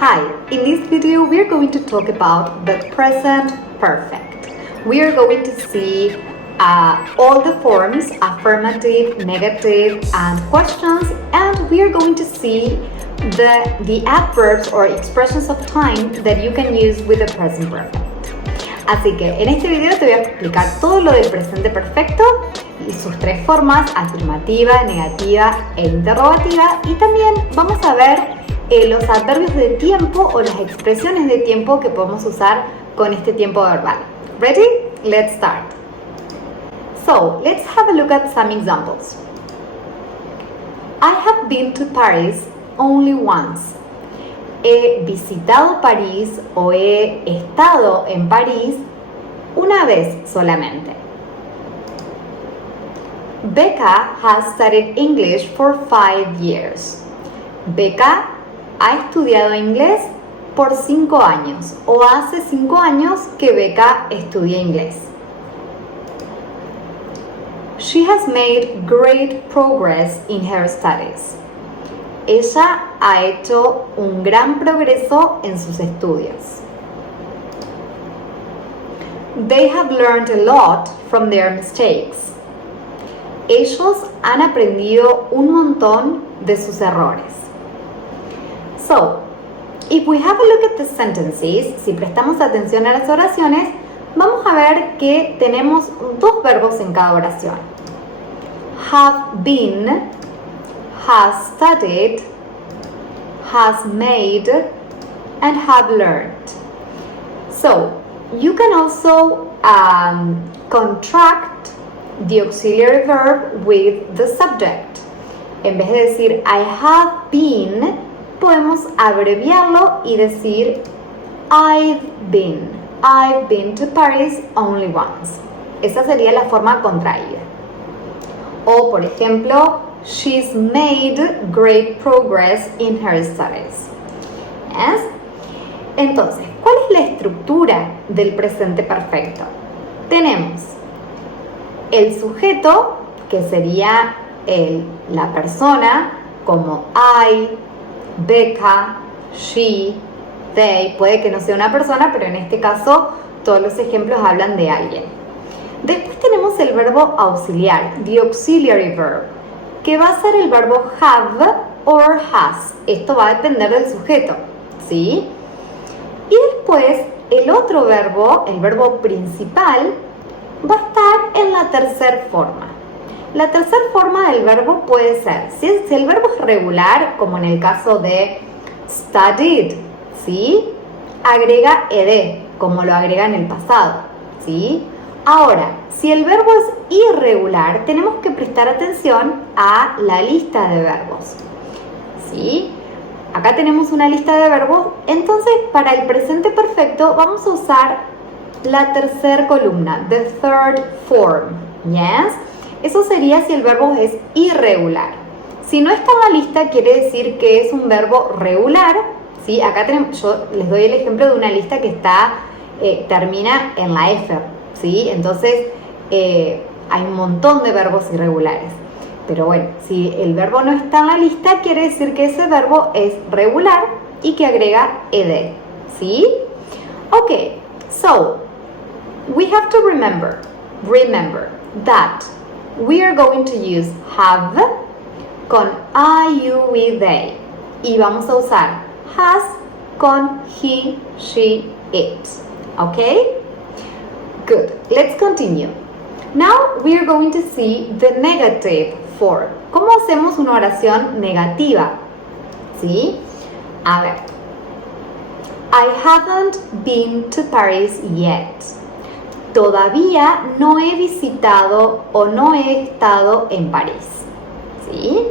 Hi, in this video we are going to talk about the present perfect. We are going to see all the forms, affirmative, negative, and questions, and we are going to see the adverbs or expressions of time that you can use with the present perfect. Así que en este video te voy a explicar todo lo del presente perfecto y sus tres formas, afirmativa, negativa e interrogativa, y también vamos a ver los adverbios de tiempo o las expresiones de tiempo que podemos usar con este tiempo verbal. Ready? Let's start. So, let's have a look at some examples. I have been to Paris only once. He visitado París o he estado en París una vez solamente. Becca has studied English for 5 years. Becca ha estudiado inglés por 5 años o hace 5 años que Becca estudia inglés. She has made great progress in her studies. Ella ha hecho un gran progreso en sus estudios. They have learned a lot from their mistakes. Ellos han aprendido un montón de sus errores. So, if we have a look at the sentences, si prestamos atención a las oraciones, vamos a ver que tenemos dos verbos en cada oración. Have been, has studied, has made, and have learned. So, you can also contract the auxiliary verb with the subject. En vez de decir I have been, podemos abreviarlo y decir I've been to Paris only once. Esa sería la forma contraída. O, por ejemplo, she's made great progress in her studies. ¿Yes? Entonces, ¿cuál es la estructura del presente perfecto? Tenemos el sujeto, que sería la persona, como I, Becca, she, they. Puede que no sea una persona, pero en este caso todos los ejemplos hablan de alguien. Después tenemos el verbo auxiliar, the auxiliary verb, que va a ser el verbo have or has. Esto va a depender del sujeto, ¿sí? Y después el otro verbo, el verbo principal, va a estar en la tercera forma. La tercera forma del verbo puede ser, si el verbo es regular, como en el caso de studied, ¿sí? Agrega ed, como lo agrega en el pasado, ¿sí? Ahora, si el verbo es irregular, tenemos que prestar atención a la lista de verbos, ¿sí? Acá tenemos una lista de verbos, entonces para el presente perfecto vamos a usar la tercera columna, the third form, ¿yes? Eso sería si el verbo es irregular. Si no está en la lista, quiere decir que es un verbo regular, ¿sí? Acá tenemos, yo les doy el ejemplo de una lista que termina en la F, ¿sí? Entonces, hay un montón de verbos irregulares. Pero bueno, si el verbo no está en la lista, quiere decir que ese verbo es regular y que agrega ed, ¿sí? Ok, so, we have to remember that we are going to use have con I, you, we, they. Y vamos a usar has con he, she, it. Okay? Good. Let's continue. Now we are going to see the negative form. ¿Cómo hacemos una oración negativa? ¿Sí? A ver. I haven't been to Paris yet. Todavía no he visitado o no he estado en París. ¿Sí?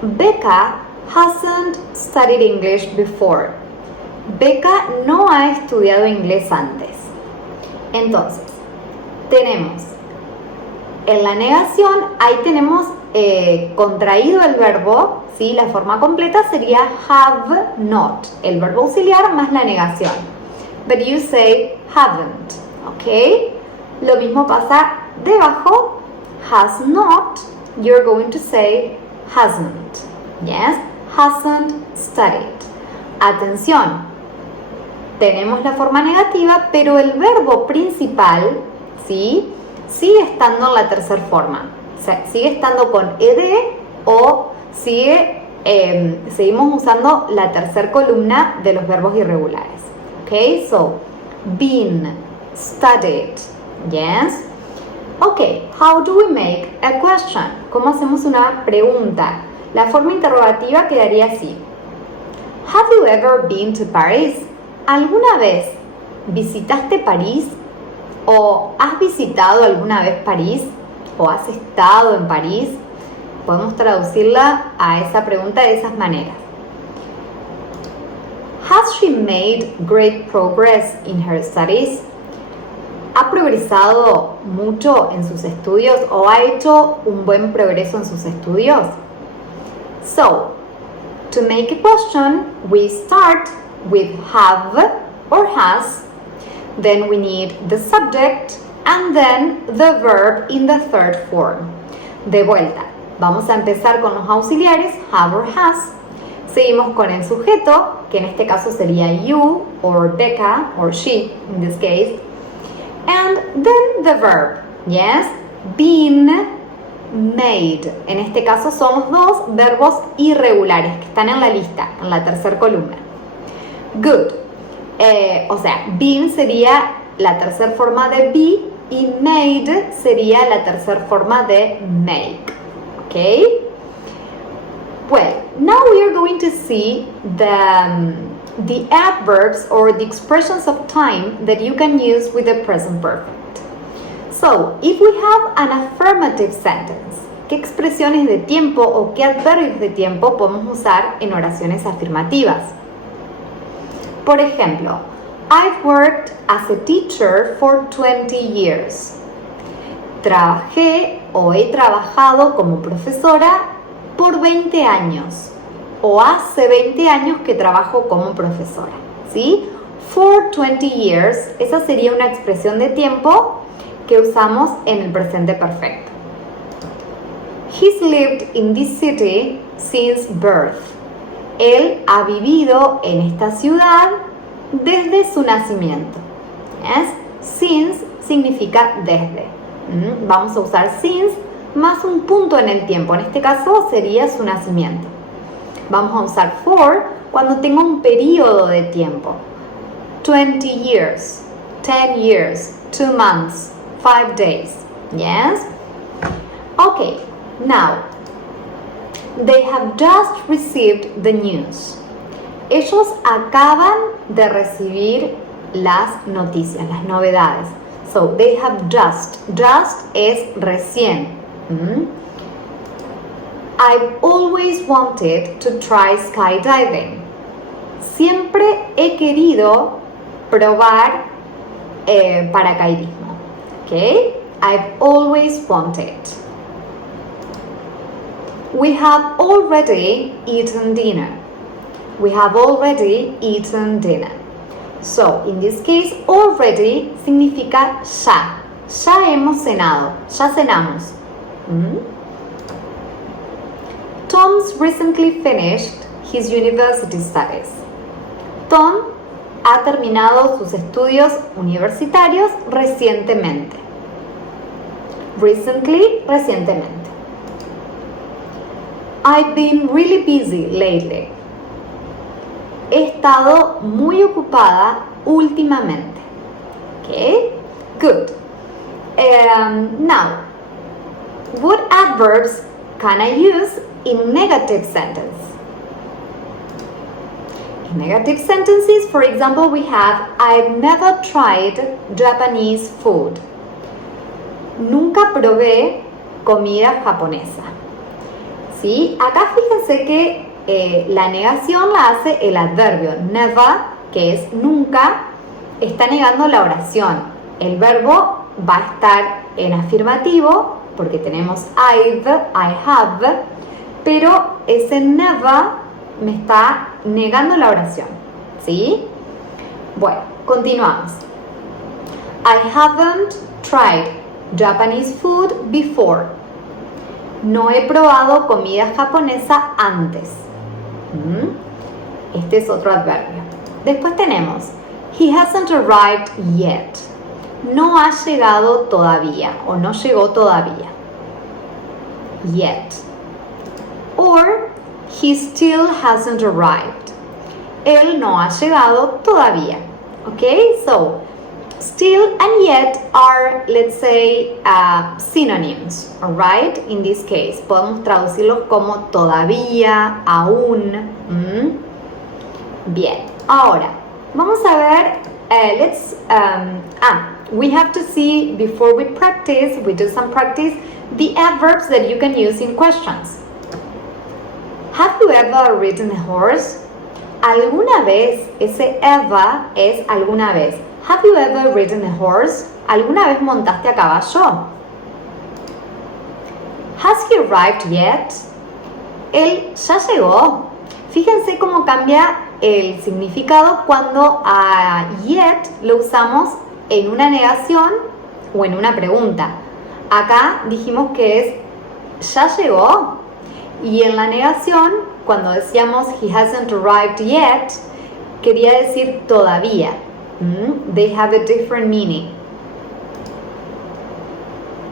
Becca hasn't studied English before. Becca no ha estudiado inglés antes. Entonces, tenemos en la negación, ahí tenemos contraído el verbo, ¿sí? La forma completa sería have not, el verbo auxiliar más la negación. But you say haven't, ¿ok? Lo mismo pasa debajo, has not, you're going to say hasn't, yes? hasn't studied. Atención, tenemos la forma negativa, pero el verbo principal, ¿sí?, sigue estando en la tercera forma. O sea, sigue estando con ed o seguimos usando la tercera columna de los verbos irregulares. Okay, so been, studied, yes. Okay, how do we make a question? ¿Cómo hacemos una pregunta? La forma interrogativa quedaría así. Have you ever been to Paris? ¿Alguna vez visitaste París? ¿O has visitado alguna vez París? ¿O has estado en París? Podemos traducirla a esa pregunta de esas maneras. Has she made great progress in her studies? ¿Ha progresado mucho en sus estudios o ha hecho un buen progreso en sus estudios? So, to make a question, we start with have or has, then we need the subject and then the verb in the third form. De vuelta, vamos a empezar con los auxiliares, have or has. Seguimos con el sujeto, que en este caso sería you or Becca or she in this case. And then the verb, yes, been, made. En este caso son los dos verbos irregulares que están en la lista, en la tercera columna. Good. O sea, been sería la tercera forma de be y made sería la tercera forma de make. Okay? Well, now we are going to see the adverbs or the expressions of time that you can use with the present perfect. So, if we have an affirmative sentence, ¿qué expresiones de tiempo o qué adverbios de tiempo podemos usar en oraciones afirmativas? Por ejemplo, I've worked as a teacher for 20 years. Trabajé o he trabajado como profesora por 20 años. O hace 20 años que trabajo como profesora. ¿Sí? For 20 years, esa sería una expresión de tiempo que usamos en el presente perfecto. He's lived in this city since birth. Él ha vivido en esta ciudad desde su nacimiento. ¿Yes? Since significa desde. Vamos a usar since más un punto en el tiempo. En este caso sería su nacimiento. Vamos a usar for cuando tenga un periodo de tiempo. 20 years, 10 years, 2 months, 5 days. Yes? Okay, now, they have just received the news. Ellos acaban de recibir las noticias, las novedades. So, they have just. Just es recién. I've always wanted to try skydiving. Siempre he querido probar paracaidismo. Okay? I've always wanted. We have already eaten dinner. We have already eaten dinner. So, in this case, already significa ya. Ya hemos cenado. Ya cenamos. Tom's recently finished his university studies. Tom ha terminado sus estudios universitarios recientemente. Recently, recientemente. I've been really busy lately. He estado muy ocupada últimamente. Okay, good. Now, what adverbs can I use in negative sentence? In negative sentences, for example, we have I've never tried Japanese food. Nunca probé comida japonesa. ¿Sí? Acá fíjense que la negación la hace el adverbio never, que es nunca, está negando la oración. El verbo va a estar en afirmativo porque tenemos I've, I have, pero ese never me está negando la oración. ¿Sí? Bueno, continuamos. I haven't tried Japanese food before. No he probado comida japonesa antes. Este es otro adverbio. Después tenemos he hasn't arrived yet. No ha llegado todavía o no llegó todavía. Yet. Or he still hasn't arrived. Él no ha llegado todavía. Okay, so still and yet are, let's say, synonyms, alright? In this case, podemos traducirlos como todavía, aún. Bien, ahora, vamos a ver, we have to see, before we practice, we do some practice, the adverbs that you can use in questions. Have you ever ridden a horse? ¿Alguna vez? Ese ever es alguna vez. Have you ever ridden a horse? ¿Alguna vez montaste a caballo? Has he arrived yet? Él ya llegó. Fíjense cómo cambia el significado cuando a yet lo usamos en una negación o en una pregunta. Acá dijimos que es ya llegó. Y en la negación, cuando decíamos he hasn't arrived yet, quería decir todavía. They have a different meaning.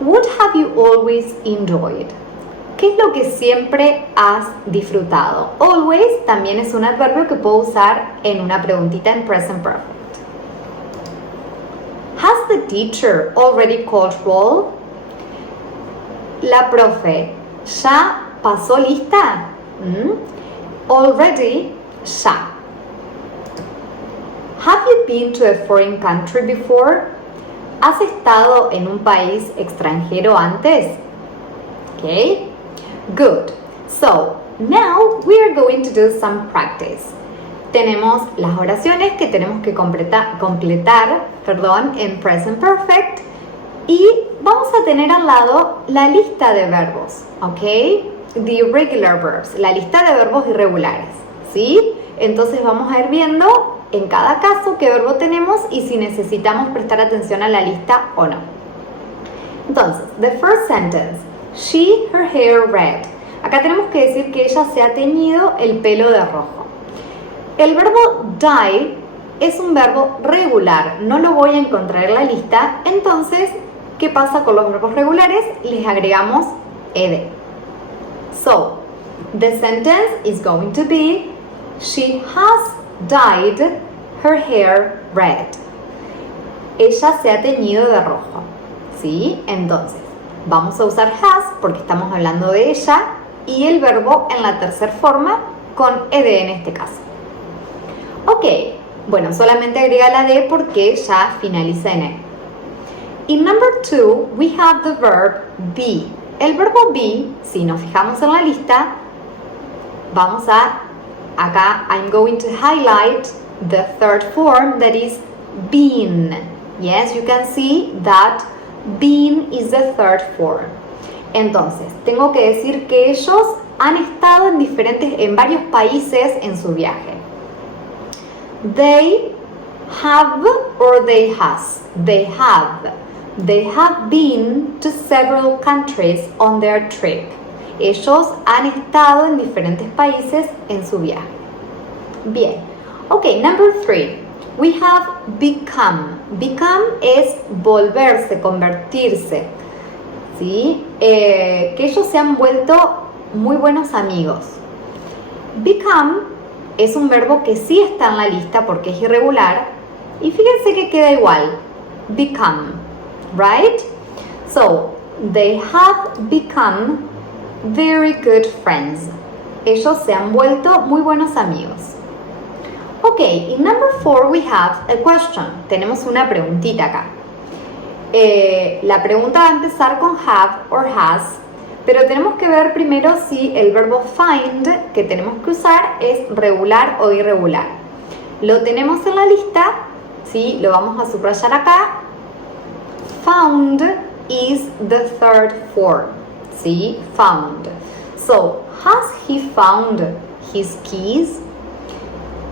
What have you always enjoyed? ¿Qué es lo que siempre has disfrutado? Always también es un adverbio que puedo usar en una preguntita en present perfect. Has the teacher already called roll? La profe, ¿ya pasó lista? Already, ya. Have you been to a foreign country before? ¿Has estado en un país extranjero antes? Okay, good. So, now we are going to do some practice. Tenemos las oraciones que tenemos que completar, en present perfect y vamos a tener al lado la lista de verbos, ¿ok? The irregular verbs, la lista de verbos irregulares, ¿sí? Entonces vamos a ir viendo en cada caso qué verbo tenemos y si necesitamos prestar atención a la lista o no. Entonces, the first sentence, she, her hair red. Acá tenemos que decir que ella se ha teñido el pelo de rojo. El verbo dye es un verbo regular, no lo voy a encontrar en la lista, entonces, ¿qué pasa con los verbos regulares? Les agregamos ed. So, the sentence is going to be, she has dyed her hair red. Ella se ha teñido de rojo, ¿sí? Entonces, vamos a usar has porque estamos hablando de ella y el verbo en la tercera forma con ed en este caso. Ok, bueno, solamente agrega la D porque ya finaliza en E. In number 2, we have the verb be. El verbo be, si nos fijamos en la lista, vamos a, acá, I'm going to highlight the third form, that is been. Yes, you can see that been is the third form. Entonces, tengo que decir que ellos han estado en varios países en su viaje. They have or they has. They have. They have been to several countries on their trip. Ellos han estado en diferentes países en su viaje. Bien. Ok, number 3. We have become. Become es volverse, convertirse. ¿Sí? Que ellos se han vuelto muy buenos amigos. Become es un verbo que sí está en la lista porque es irregular. Y fíjense que queda igual. Become. Right? So, they have become very good friends. Ellos se han vuelto muy buenos amigos. Ok, in number 4 we have a question. Tenemos una preguntita acá. La pregunta va a empezar con have or has, pero tenemos que ver primero si el verbo find que tenemos que usar es regular o irregular. Lo tenemos en la lista, ¿sí? Lo vamos a subrayar acá. Found is the third form, ¿sí? Found. So, has he found his keys?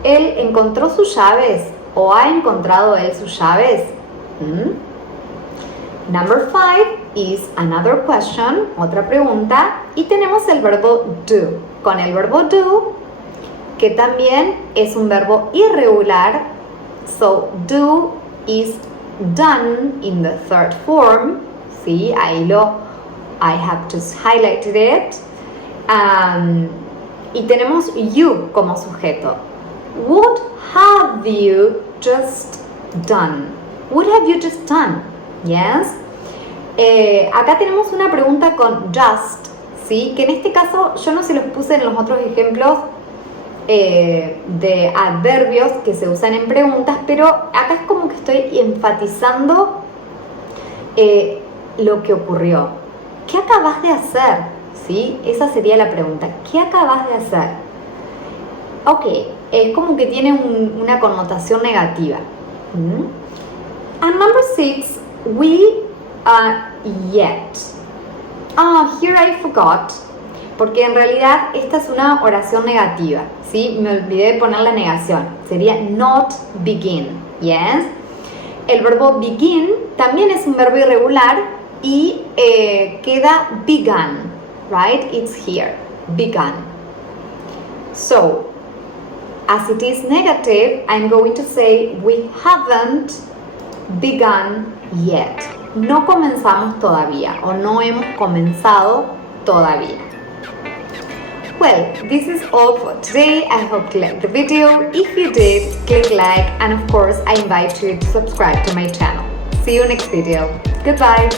¿Él encontró sus llaves o ha encontrado él sus llaves? Number 5 is another question, otra pregunta, y tenemos el verbo do. Con el verbo do que también es un verbo irregular. So, do is done in the third form. Sí, I have just highlighted it. Y tenemos you como sujeto. What have you just done? What have you just done? Yes. Acá tenemos una pregunta con just, ¿sí? Que en este caso yo no se los puse en los otros ejemplos de adverbios que se usan en preguntas, pero acá es como que estoy enfatizando lo que ocurrió. ¿Qué acabas de hacer? ¿Sí? Esa sería la pregunta. ¿Qué acabas de hacer? Ok, es como que tiene una connotación negativa. And number 6, we yet. Here I forgot. Porque en realidad esta es una oración negativa, ¿sí? Me olvidé de poner la negación. Sería not begin, ¿yes? El verbo begin también es un verbo irregular y queda begun, right? It's here, begun. So, as it is negative, I'm going to say we haven't begun yet. No comenzamos todavía o no hemos comenzado todavía. Well, this is all for today. I hope you liked the video. If you did, click like, and of course I invite you to subscribe to my channel. See you next video. Goodbye.